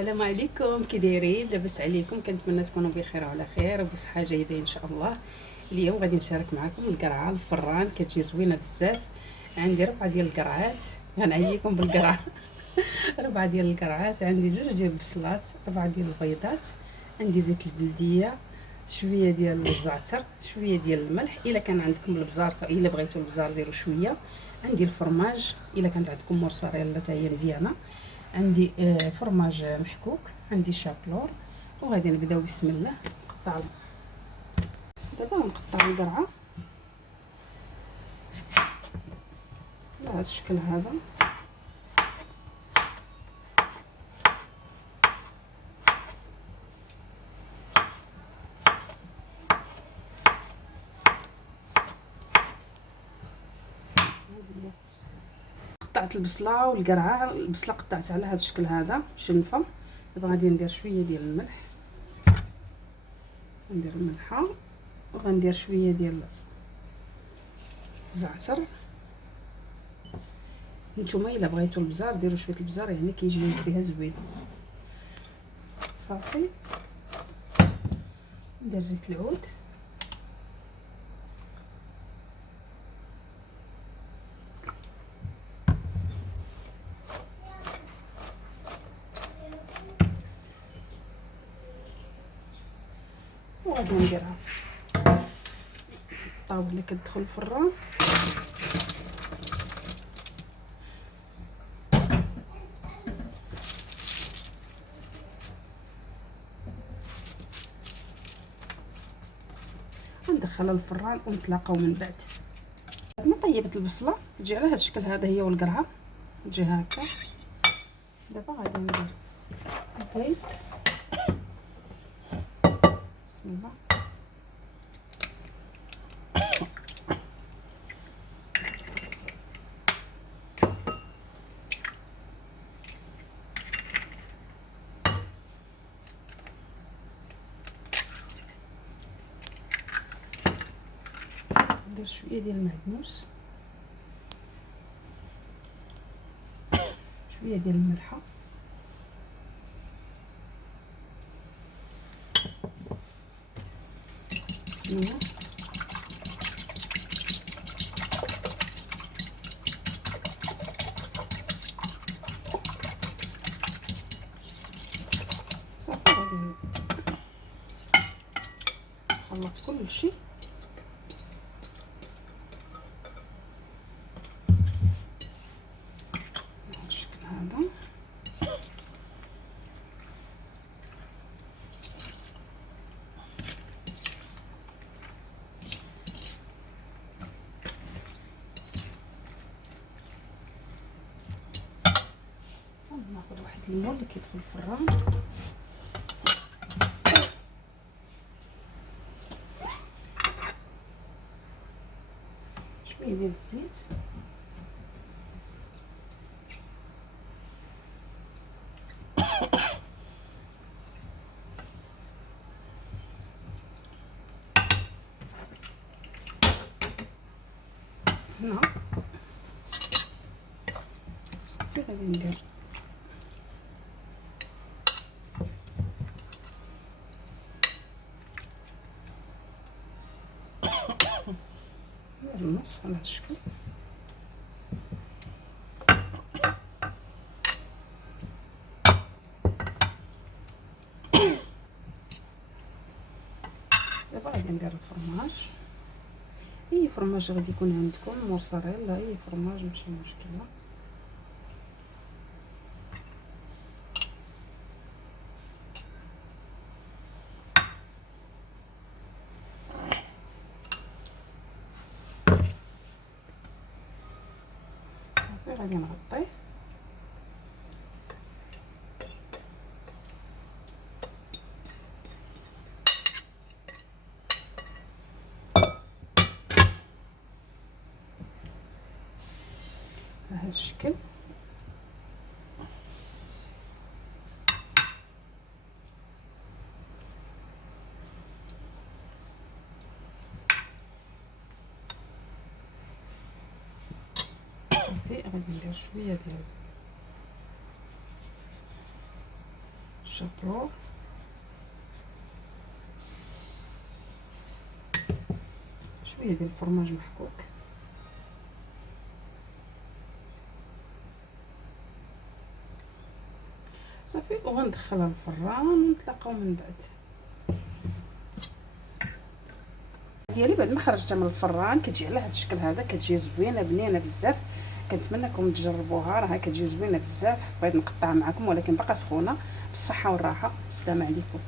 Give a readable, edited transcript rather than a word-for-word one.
السلام عليكم، كي دايرين؟ لاباس عليكم؟ كنتمنى تكونوا بخير وعلى خير وبصحه جيده ان شاء الله. اليوم غادي نشارك معكم القرعه الفران، كتجي زوينه بزاف. عندي 4 ديال القرعات، غنعييكم بالقرعه. 4 ديال القرعات، عندي 2 ديال البصلات، 4 ديال البيضات، عندي زيت البلديه، شويه ديال الزعتر، شويه ديال الملح. الا كان عندكم البزار، الا بغيتوا البزار ديروا شويه. عندي الفرماج، الا كانت عندكم مورساريلا حتى هي مزيانه. عندي فرماج محكوك، عندي شابلور. وغادي نبداو بسم الله. نقطع دابا نقطع القرعه على هذا الشكل هذا. قطعت البصله والقرعه. البصله قطعتها على هذا الشكل هذا مشنفه. دابا غادي ندير شويه ديال الملح، ندير الملحه، وغندير شويه ديال الزعتر. نتوما الا بغيتوا البزار ديروا شويه البزار، يعني كيجي فيها زوين. صافي، ندير زيت العود، وغادي نديرها الطاوله اللي كتدخل الفران. ندخلها الفران ونتلاقاو من بعد. بعد ما طيبت البصله تجي على هذا الشكل هذا هي والقرعه، تجي هكا. دابا غادي ندير البيض، بسم الله. ندير شويه ديال المعدنوس، شويه ديال الملحه، بسم الله. صافي غادي نخلط كلشي. بهذا الشكل هذا. ناخذ واحد الليمون اللي كيدخل الفران، شويه ديال الزيت، هنا. صافي غادي ندير النص على هذا الشكل. دابا غادي ندير الفرماج، اي فرماج غادي يكون عندكم، موزاريلا، اي فرماج ماشي مشكله. صافي غادي نغطيه. بهذا الشكل. صافي غادي ندير شويه ديال شابرو. شويه ديال الفرماج محكوك. صافي وغندخلها للفران ونتلاقاو من بعد. ديالي بعد ما خرجتها من الفران كتجي على هذا الشكل هذا، كتجي زوينه بنينه بزاف. كنتمنىكم تجربوها، راها كتجي زوينه بزاف. بغيت نقطعها معكم ولكن باقا سخونه. بالصحه والراحه، السلام عليكم.